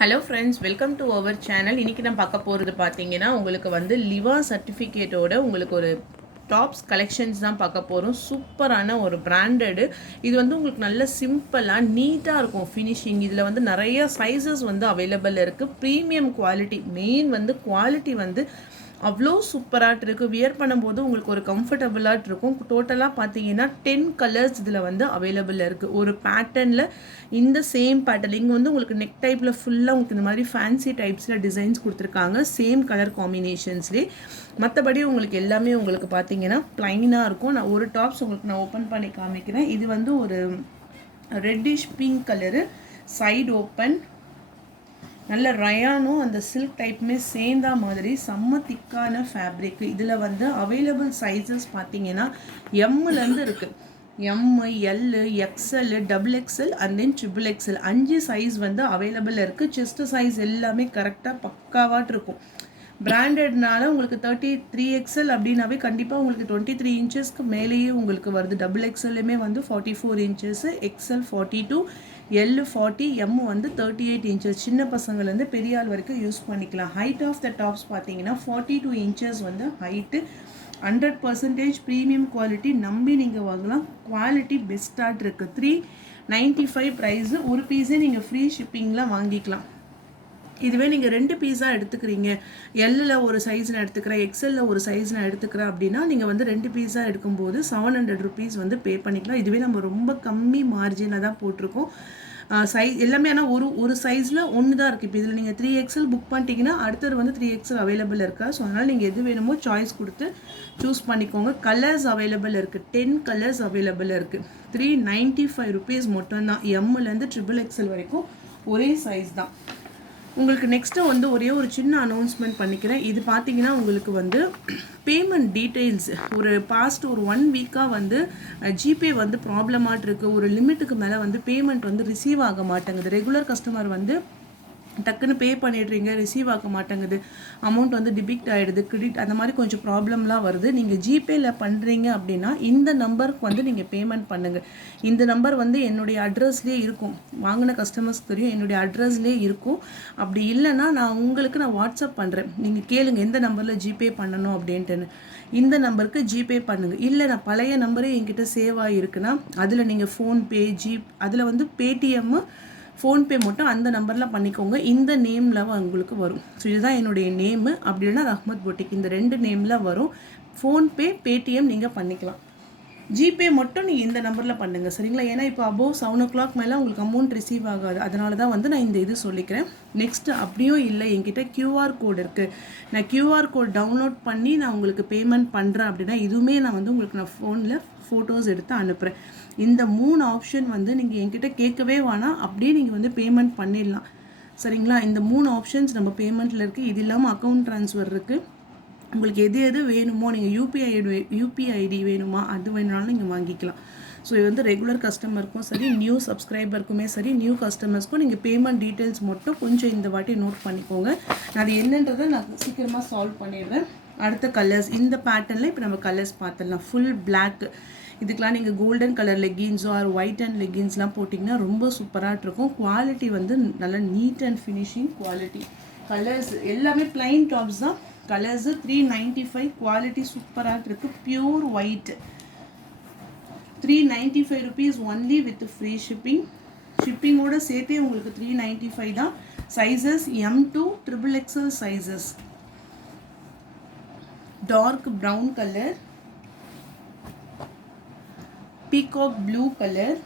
Hello friends, welcome to our channel. இன்றைக்கி நான் பார்க்க போகிறது பார்த்தீங்கன்னா, உங்களுக்கு வந்து லிவா சர்டிஃபிகேட்டோட உங்களுக்கு ஒரு டாப்ஸ் கலெக்ஷன்ஸ் தான் பார்க்க போகிறோம். சூப்பரான ஒரு பிராண்டடு. இது வந்து உங்களுக்கு நல்ல சிம்பிளாக நீட்டாக இருக்கும் ஃபினிஷிங். இதில் வந்து நிறைய சைஸஸ் வந்து அவைலபிள் இருக்குது. ப்ரீமியம் குவாலிட்டி, மெயின் வந்து குவாலிட்டி வந்து அவ்வளோ சூப்பராக இருக்குது. வியர் பண்ணும்போது உங்களுக்கு ஒரு கம்ஃபர்டபுளாக இருக்கும். டோட்டலாக பார்த்தீங்கன்னா 10 கலர்ஸ் இதில் வந்து அவைலபிள் இருக்குது. ஒரு பேட்டர்னில் இந்த சேம் பேட்டர்ன் இங்கே வந்து உங்களுக்கு நெக் டைப்பில் ஃபுல்லாக உங்களுக்கு இந்த மாதிரி ஃபேன்சி டைப்ஸில் டிசைன்ஸ் கொடுத்துருக்காங்க. சேம் கலர் காம்பினேஷன்ஸ்லேயே. மற்றபடி உங்களுக்கு எல்லாமே உங்களுக்கு பார்த்தீங்கன்னா ப்ளைனாக இருக்கும். நான் ஒரு டாப்ஸ் உங்களுக்கு நான் ஓப்பன் பண்ணி காமிக்கிறேன். இது வந்து ஒரு reddish pink colour, side open, நல்ல ரயானும் அந்த சில்க் டைப்புமே சேர்ந்தா மாதிரி செம்ம திக்கான ஃபேப்ரிக். இதில் வந்து அவைலபிள் சைஸஸ் பார்த்தீங்கன்னா எம்லேருந்து இருக்குது. M, L, XL, double XL and then triple XL 5 size வந்து அவைலபிள் இருக்குது. செஸ்ட் சைஸ் எல்லாமே கரெக்டாக பக்காவாக இருக்கும். பிராண்டட்னால உங்களுக்கு 33XL அப்படின்னாவே கண்டிப்பாக உங்களுக்கு 23 இன்ச்சஸ்க்கு மேலேயே உங்களுக்கு வருது. டபுள் எக்ஸ்எல்லுமே வந்து 44 இன்ச்சஸ், எக்ஸ்எல் 42, எல் 40, எம் வந்து 38 இன்ச்சஸ். சின்ன பசங்கள்லேருந்து பெரிய ஆள் வரைக்கும் யூஸ் பண்ணிக்கலாம். ஹைட் ஆஃப் த டாப்ஸ் பார்த்தீங்கன்னா 42 இன்ச்சஸ் வந்து ஹைட்டு. 100% ப்ரீமியம் குவாலிட்டி, நம்பி நீங்கள் வாங்கலாம். குவாலிட்டி பெஸ்ட்டாக இருக்குது. 395 ப்ரைஸு. ஒரு பீஸே நீங்கள் ஃப்ரீ ஷிப்பிங்கில் வாங்கிக்கலாம். இதுவே நீங்கள் 2 பீஸாக எடுத்துக்கிறீங்க, எல்லில் ஒரு சைஸ் நான் எடுத்துக்கிறேன், எக்ஸ்எல்லில் ஒரு சைஸ் நான் எடுத்துக்கிறேன் அப்படின்னா நீங்கள் வந்து 2 பீஸாக எடுக்கும்போது 700 ருபீஸ் வந்து பே பண்ணிக்கலாம். இதுவே நம்ம ரொம்ப கம்மி மார்ஜினில் தான் போட்டிருக்கோம். சைஸ் எல்லாமே ஆனால் ஒரு சைஸில் ஒன்று தான் இருக்குது. இப்போ இதில் நீங்கள் 3XL புக் பண்ணிட்டீங்கன்னா அடுத்தது வந்து 3XL அவைலபிள் இருக்கா. ஸோ அதனால் நீங்கள் எது வேணுமோ சாய்ஸ் கொடுத்து சூஸ் பண்ணிக்கோங்க. கலர்ஸ் அவைலபிள் இருக்குது. 10 கலர்ஸ் அவைலபிள் இருக்குது. 395 ருபீஸ் மட்டும்தான். எம்லேருந்து XXL வரைக்கும் ஒரே சைஸ் தான். உங்களுக்கு நெக்ஸ்ட்டு வந்து ஒரே ஒரு சின்ன அனௌன்ஸ்மெண்ட் பண்ணிக்கிறேன். இது பார்த்தீங்கன்னா உங்களுக்கு வந்து பேமெண்ட் டீட்டெயில்ஸ் ஒரு பாஸ்ட் ஒரு 1 வீக்காக வந்து ஜிபே வந்து ப்ராப்ளமாட் இருக்குது. ஒரு லிமிட்டுக்கு மேலே வந்து பேமெண்ட் வந்து ரிசீவ் ஆக மாட்டேங்குது. ரெகுலர் கஸ்டமர் வந்து டக்குன்னு பே பண்ணிடுறீங்க, ரிசீவ் ஆக மாட்டேங்குது, அமௌண்ட் வந்து டிபிக்ட் ஆகிடுது, கிரெடிட், அந்த மாதிரி கொஞ்சம் ப்ராப்ளம்லாம் வருது. நீங்கள் ஜிபேயில் பண்ணுறீங்க அப்படின்னா இந்த நம்பருக்கு வந்து நீங்கள் பேமெண்ட் பண்ணுங்கள். இந்த நம்பர் வந்து என்னுடைய அட்ரஸ்லேயே இருக்கும். வாங்கின கஸ்டமர்ஸ்க்கு தெரியும், என்னுடைய அட்ரஸ்லேயே இருக்கும். அப்படி இல்லைன்னா நான் வாட்ஸ்அப் பண்ணுறேன், நீங்கள் கேளுங்க எந்த நம்பரில் ஜிபே பண்ணணும் அப்படின்ட்டுன்னு. இந்த நம்பருக்கு ஜிபே பண்ணுங்கள். இல்லை நான் பழைய நம்பரே என்கிட்ட சேவ் ஆகிருக்குன்னா அதில் நீங்கள் ஃபோன்பே, அதில் வந்து பேடிஎம்மு, ஃபோன்பே மட்டும் அந்த நம்பரில் பண்ணிக்கோங்க. இந்த நேமில் உங்களுக்கு வரும். ஸோ இதுதான் என்னுடைய நேமு. அப்படி இல்லைனா ரஹ்மத் பொட்டிக், இந்த 2 நேமில் வரும். ஃபோன்பே, பேடிஎம் நீங்கள் பண்ணிக்கலாம். ஜிபே மட்டும் நீங்கள் இந்த நம்பரில் பண்ணுங்கள், சரிங்களா? ஏன்னா இப்போ அபோவ் 7 o'clock மேலே உங்களுக்கு அமௌண்ட் ரிசீவ் ஆகாது. அதனால தான் வந்து நான் இந்த இது சொல்லிக்கிறேன். நெக்ஸ்ட்டு அப்படியும் இல்லை, என்கிட்ட QR கோட் இருக்குது, நான் QR கோட் டவுன்லோட் பண்ணி நான் உங்களுக்கு பேமெண்ட் பண்ணுறேன் அப்படின்னா இதுவுமே நான் வந்து உங்களுக்கு நான் ஃபோனில் ஃபோட்டோஸ் எடுத்து அனுப்புகிறேன். இந்த 3 ஆப்ஷன் வந்து நீங்கள் என்கிட்ட கேட்கவே வேணாம், அப்படியே நீங்கள் வந்து பேமெண்ட் பண்ணிடலாம், சரிங்களா? இந்த 3 ஆப்ஷன்ஸ் நம்ம பேமெண்ட்டில் இருக்குது. இது இல்லாமல் அக்கௌண்ட் ட்ரான்ஸ்ஃபர் இருக்குது. உங்களுக்கு எது வேணுமோ, நீங்கள் யூபிஐடி வேணுமா அது வேணுனாலும் நீங்கள் வாங்கிக்கலாம். ஸோ இது வந்து ரெகுலர் கஸ்டமருக்கும் சரி, நியூ சப்ஸ்கிரைபருக்குமே சரி, நியூ கஸ்டமர்ஸ்க்கும் நீங்கள் பேமெண்ட் டீட்டெயில்ஸ் மட்டும் கொஞ்சம் இந்த வாட்டி நோட் பண்ணிக்கோங்க. நான் அது என்னன்றதை நான் சீக்கிரமாக சால்வ் பண்ணிடுறேன். அடுத்த கலர்ஸ், இந்த பேட்டர்னில் இப்போ நம்ம கலர்ஸ் பார்த்துடலாம். ஃபுல் பிளாக், இதுக்கெலாம் நீங்கள் கோல்டன் கலர் லெகின்ஸோ ஆர் ஒயிட் அண்ட் லெகின்ஸ்லாம் போட்டிங்கன்னா ரொம்ப சூப்பராக இருக்கும். குவாலிட்டி வந்து நல்லா neat and finishing quality. Colours எல்லாமே பிளைன் டாப்ஸ் தான். கலர்ஸு 395, குவாலிட்டி சூப்பராக இருக்குது. Pure white, 395 rupees only with free shipping. ஷிப்பிங்கோடு சேர்த்தே உங்களுக்கு 395 தான். Sizes M2 XXL sizes. Dark brown colour, peacock blue colour,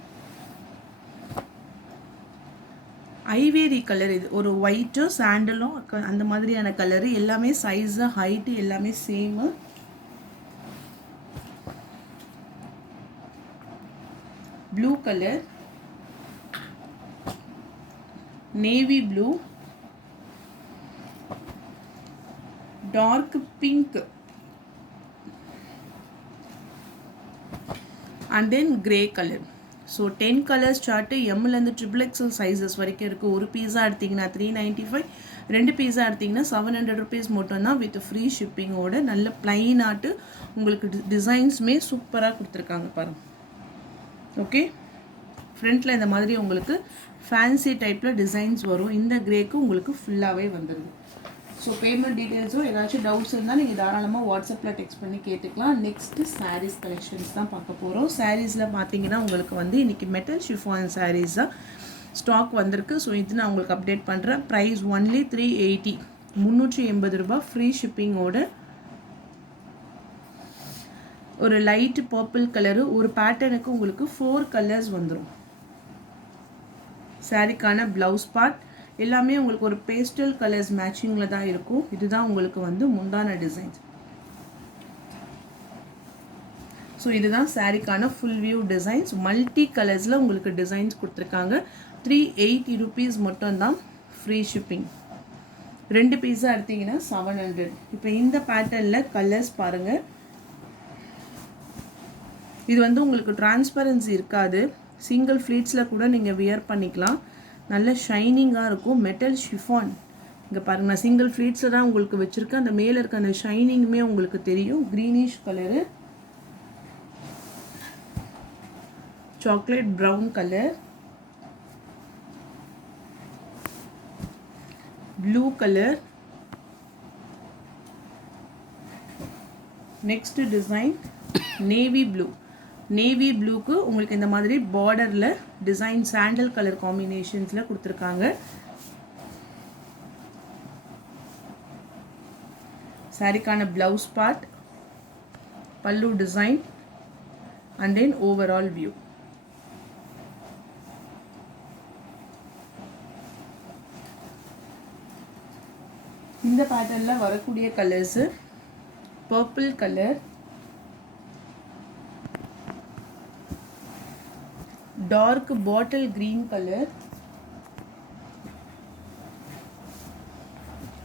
ivory colour, இது ஒரு ஒயிட்டும் சாண்டலும் அந்த மாதிரியான கலரு. எல்லாமே சைஸு, ஹைட்டு எல்லாமே same. Blue colour, navy blue, dark pink and then grey colour. So 10 colours chart எம்லேருந்து XXL சைஸஸ் வரைக்கும் இருக்குது. ஒரு பீஸா எடுத்திங்கன்னா 395, 2 பீஸா எடுத்திங்கன்னா 700 ருபீஸ் மட்டும்தான் வித் ஃப்ரீ ஷிப்பிங்கோடு. நல்ல ப்ளைனாட்டு உங்களுக்கு டிசைன்ஸுமே சூப்பராக கொடுத்துருக்காங்க பாருங்கள். ஓகே, ஃப்ரண்ட்டில் இந்த மாதிரி உங்களுக்கு ஃபேன்சி டைப்பில் டிசைன்ஸ் வரும். இந்த கிரேக்கு உங்களுக்கு ஃபுல்லாகவே வந்துடுது. ஸோ பேமெண்ட் டீட்டெயில்ஸும் ஏதாச்சும் டவுட்ஸ் இருந்தால் நீங்கள் தாராளமாக வாட்ஸ்அப்பில் டெக்ஸ்ட் பண்ணி கேட்டுக்கலாம். நெக்ஸ்ட்டு சாரீஸ் கலெக்ஷன்ஸ் தான் பார்க்க போகிறோம். சாரீஸில் பார்த்தீங்கன்னா உங்களுக்கு வந்து இன்றைக்கி மெட்டல் ஷிஃபான் சாரீஸ் தான் ஸ்டாக் வந்திருக்கு. ஸோ இது நான் உங்களுக்கு அப்டேட் பண்ணுறேன். ப்ரைஸ் ஒன்லி 380, 380 ரூபா ஃப்ரீ ஷிப்பிங்கோட. ஒரு லைட் பர்பிள் கலரு, ஒரு பேட்டர்னுக்கு உங்களுக்கு 4 கலர்ஸ் வந்துடும். சாரிக்கான ப்ளவுஸ் பார்ட் எல்லாமே உங்களுக்கு ஒரு பேஸ்டல் கலர்ஸ் மேட்சிங்கில் தான் இருக்கும். இதுதான் உங்களுக்கு வந்து முந்தான டிசைன்ஸ். ஸோ இதுதான் சாரிக்கான ஃபுல் வியூ டிசைன்ஸ். மல்டி கலர்ஸில் உங்களுக்கு டிசைன்ஸ் கொடுத்துருக்காங்க. 380 ருபீஸ் மட்டும்தான் ஃப்ரீ ஷிப்பிங். 2 பீஸாக எடுத்திங்கன்னா 700. இப்போ இந்த பேட்டர்னில் கலர்ஸ் பாருங்கள். இது வந்து உங்களுக்கு டிரான்ஸ்பரன்சி இருக்காது. சிங்கிள் ஃப்ளீட்ஸில் கூட நீங்கள் வியர் பண்ணிக்கலாம். நல்ல ஷைனிங்காக இருக்கும். மெட்டல் ஷிஃபான் இங்கே பாருங்கள், நான் சிங்கிள் ஃப்ளீட்ஸில் தான் உங்களுக்கு வச்சுருக்கேன். அந்த மேலே இருக்க அந்த ஷைனிங்குமே உங்களுக்கு தெரியும். Greenish colour, chocolate brown colour, blue colour. Next design navy blue. Navy ப்ளூக்கு உங்களுக்கு இந்த மாதிரி பார்டரில் டிசைன் சாண்டல் கலர் காம்பினேஷன்ஸில் கொடுத்துருக்காங்க. சாரிக்கான blouse part, pallu design and then overall view. இந்த பேட்டர்னில் வரக்கூடிய colours purple colour, dark bottle green color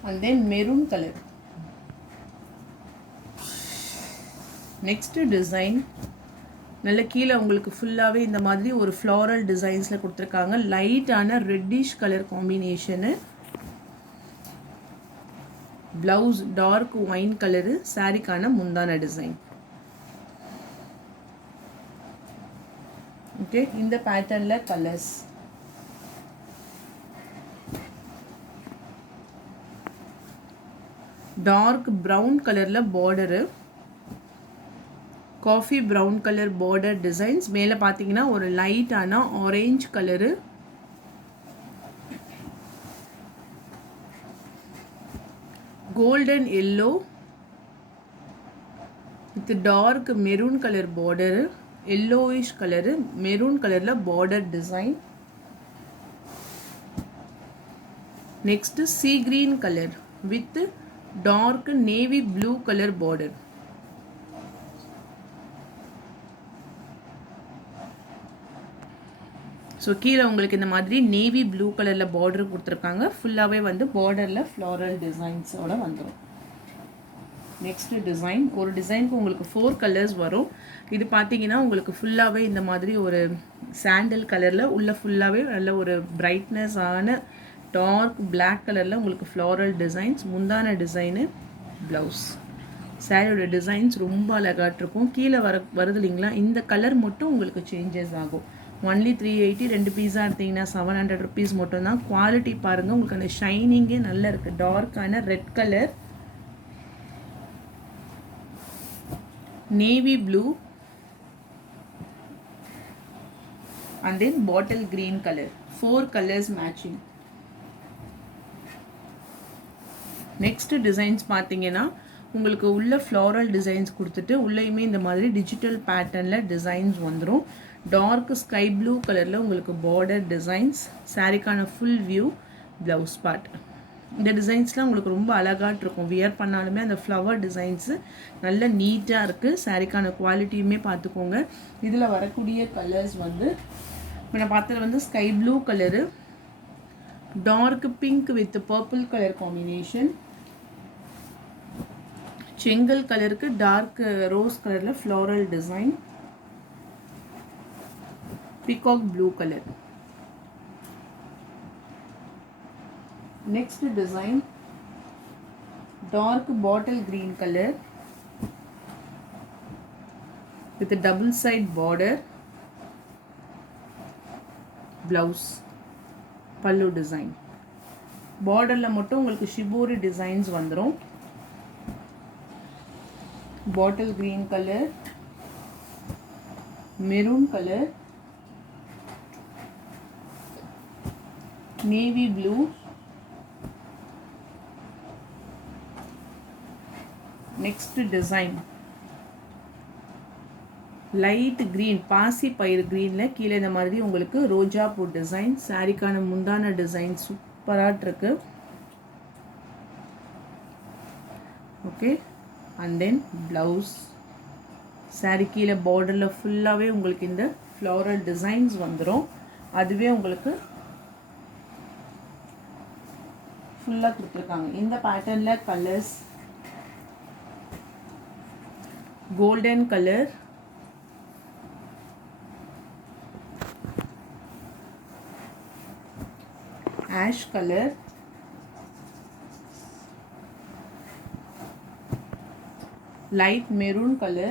and then maroon color. Next design நல்ல கீழே உங்களுக்கு ஃபுல்லாகவே இந்த மாதிரி ஒரு ஃப்ளாரல் டிசைன்ஸில் கொடுத்துருக்காங்க. லைட்டான reddish colour combination. Blouse dark wine colour. சாரிக்கான முந்தான டிசைன். ஓகே, இந்த பேட்டர்னில் கலர்ஸ் டார்க் ப்ரௌன் கலரில் border, coffee brown colour border designs. மேலே பார்த்தீங்கன்னா ஒரு லைட்டான orange colour, golden yellow with dark maroon colour border, yellowish colour, maroon கலரில் border design. Next sea green colour with dark navy blue colour border. So கீழே உங்களுக்கு இந்த மாதிரி navy blue கலரில் பார்டர் கொடுத்துருக்காங்க. ஃபுல்லாகவே வந்து பார்டரில் ஃப்ளாரல் டிசைன்ஸோட வந்துடும். நெக்ஸ்ட் டிசைன், ஒரு டிசைனுக்கு உங்களுக்கு 4 கலர்ஸ் வரும். இது பார்த்தீங்கன்னா உங்களுக்கு ஃபுல்லாகவே இந்த மாதிரி ஒரு சாண்டல் கலரில் உள்ள ஃபுல்லாகவே நல்ல ஒரு பிரைட்னஸ் ஆன டார்க் பிளாக் கலரில் உங்களுக்கு ஃப்ளாரல் டிசைன்ஸ். முந்தான டிசைனு, ப்ளவுஸ். சாரியோட டிசைன்ஸ் ரொம்ப அழகாட்டிருக்கும். கீழே வருது இல்லைங்களா, இந்த கலர் மட்டும் உங்களுக்கு சேஞ்சஸ் ஆகும். ஒன்லி 380. 2 பீஸாக எடுத்திங்கன்னா 700 ருபீஸ் மட்டும்தான். குவாலிட்டி பாருங்கள், உங்களுக்கு அந்த ஷைனிங்கே நல்லா இருக்குது. டார்க்கான red colour, navy blue and then bottle green color. 4 colors matching. Next designs பார்த்தீங்கன்னா உங்களுக்கு உள்ள floral designs கொடுத்துட்டு உள்ளேயுமே இந்த மாதிரி digital patternல designs வந்துரும். dark sky blue கலரில் உங்களுக்கு border designs. சாரிக்கான full view, blouse part. இந்த டிசைன்ஸ்லாம் உங்களுக்கு ரொம்ப அழகாக இருக்கும். வியர் பண்ணாலுமே அந்த ஃப்ளவர் டிசைன்ஸு நல்ல நீட்டாக இருக்குது. சாரிக்கான குவாலிட்டியுமே பார்த்துக்கோங்க. இதில் வரக்கூடிய கலர்ஸ் வந்து இப்போ நான் பார்த்தது வந்து sky blue colour, dark pink with purple colour combination, செங்கல் கலருக்கு டார்க் ரோஸ் கலரில் floral design, peacock blue colour. Next design, dark bottle green color with a double side border, blouse. பல்லு டிசைன். பார்டரில் மட்டும் உங்களுக்கு ஷிபோரி டிசைன்ஸ் வந்துடும். Bottle green colour, maroon colour, navy blue, next design light green, பாசி பயிர் க்ரீனில் கீழே இந்த மாதிரி உங்களுக்கு ரோஜா பூ டிசைன். சாரிக்கான முந்தான டிசைன் சூப்பராக இருக்கு. Okay, and then blouse. Sorry கீழே பார்டரில் ஃபுல்லாகவே உங்களுக்கு இந்த ஃப்ளோரல் டிசைன்ஸ் வந்துடும். அதுவே உங்களுக்கு ஃபுல்லாக கொடுத்துருக்காங்க. இந்த பேட்டர்னில் colours golden colour, ash color, light maroon color,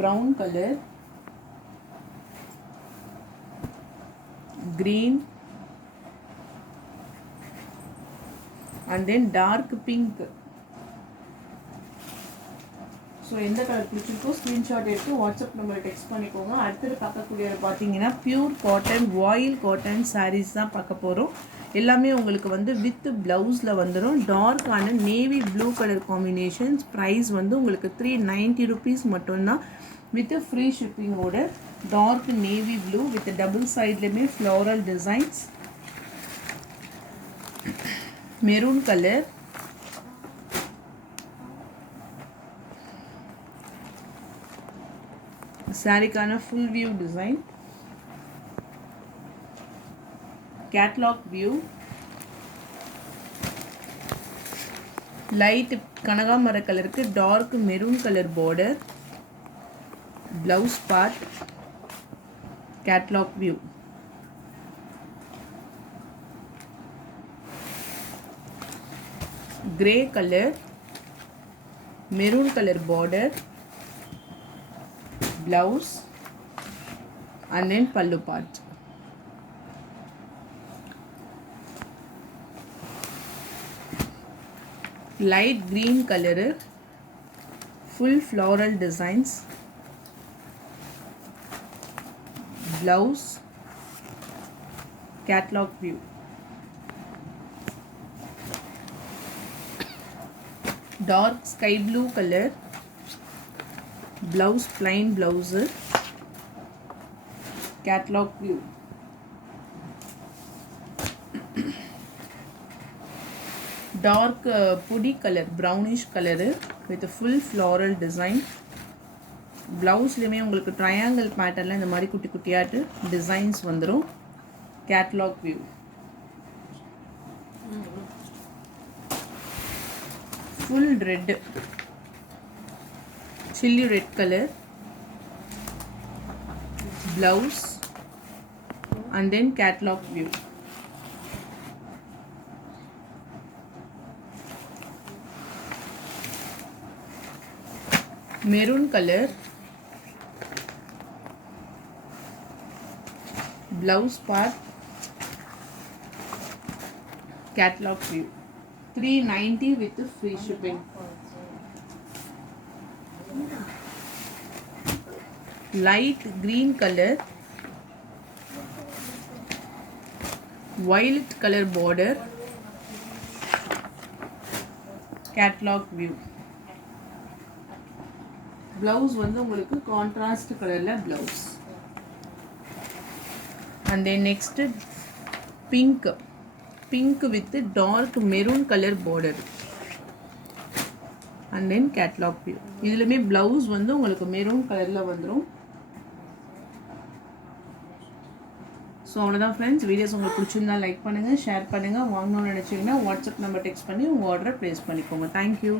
brown color, green, and then dark pink. So எந்த கலர் பிடிச்சிருக்கோ ஸ்க்ரீன்ஷாட் எடுத்து வாட்ஸ்அப் நம்பர் டெக்ஸ்ட் பண்ணிக்கோங்க. அடுத்தது பார்க்கக்கூடியது பார்த்தீங்கன்னா pure cotton voile cotton saris தான் பார்க்க போகிறோம். எல்லாமே உங்களுக்கு வந்து வித் ப்ளவுஸில் வந்துடும். டார்க்கான navy blue colour combinations. Price வந்து உங்களுக்கு 390 rupees மட்டும்தான் வித் ஃப்ரீ ஷிப்பிங்கோட. Dark navy blue with double சைட்லேயுமே ஃப்ளோரல் டிசைன்ஸ். மெரூன் கலர், சாரிக்கான full view design, catalogue view, light கனகாமர கலருக்கு dark maroon colour border, blouse part, catalogue view. Grey colour, maroon colour border, blouse, and then pallu part. Light green color, full floral designs, blouse, catalog view. Dark sky blue color, blouse, plain blouse, catalog view. Dark puddy color, brownish color with a full floral design. Blouseலயுமே உங்களுக்கு triangle patternல இந்த மாதிரி குட்டி குட்டியாட்டு designs வந்துரும். catalog view. full red, chilli red color, blouse, and then catalog view. Maroon color, blouse part, catalog view. 390 with free shipping. Light green color, violet color border, catalog view. Blouse வந்து உங்களுக்கு contrast colorல blouse. And then next pink with dark maroon color border. And then catalog view. இதுலமே blouse வந்து உங்களுக்கு maroon colorல வந்துரும். So அவ்வளோதான் friends. Videos உங்களுக்கு பிடிச்சிருந்தா like பண்ணுங்கள், share பண்ணுங்கள். வாங்கணும்னு நினச்சிங்கன்னா வாட்ஸ்அப் நம்பர் டெக்ஸ்ட் பண்ணி உங்கள் ஆர்டரை ப்ளேஸ் பண்ணிக்கோங்க. தேங்க்யூ.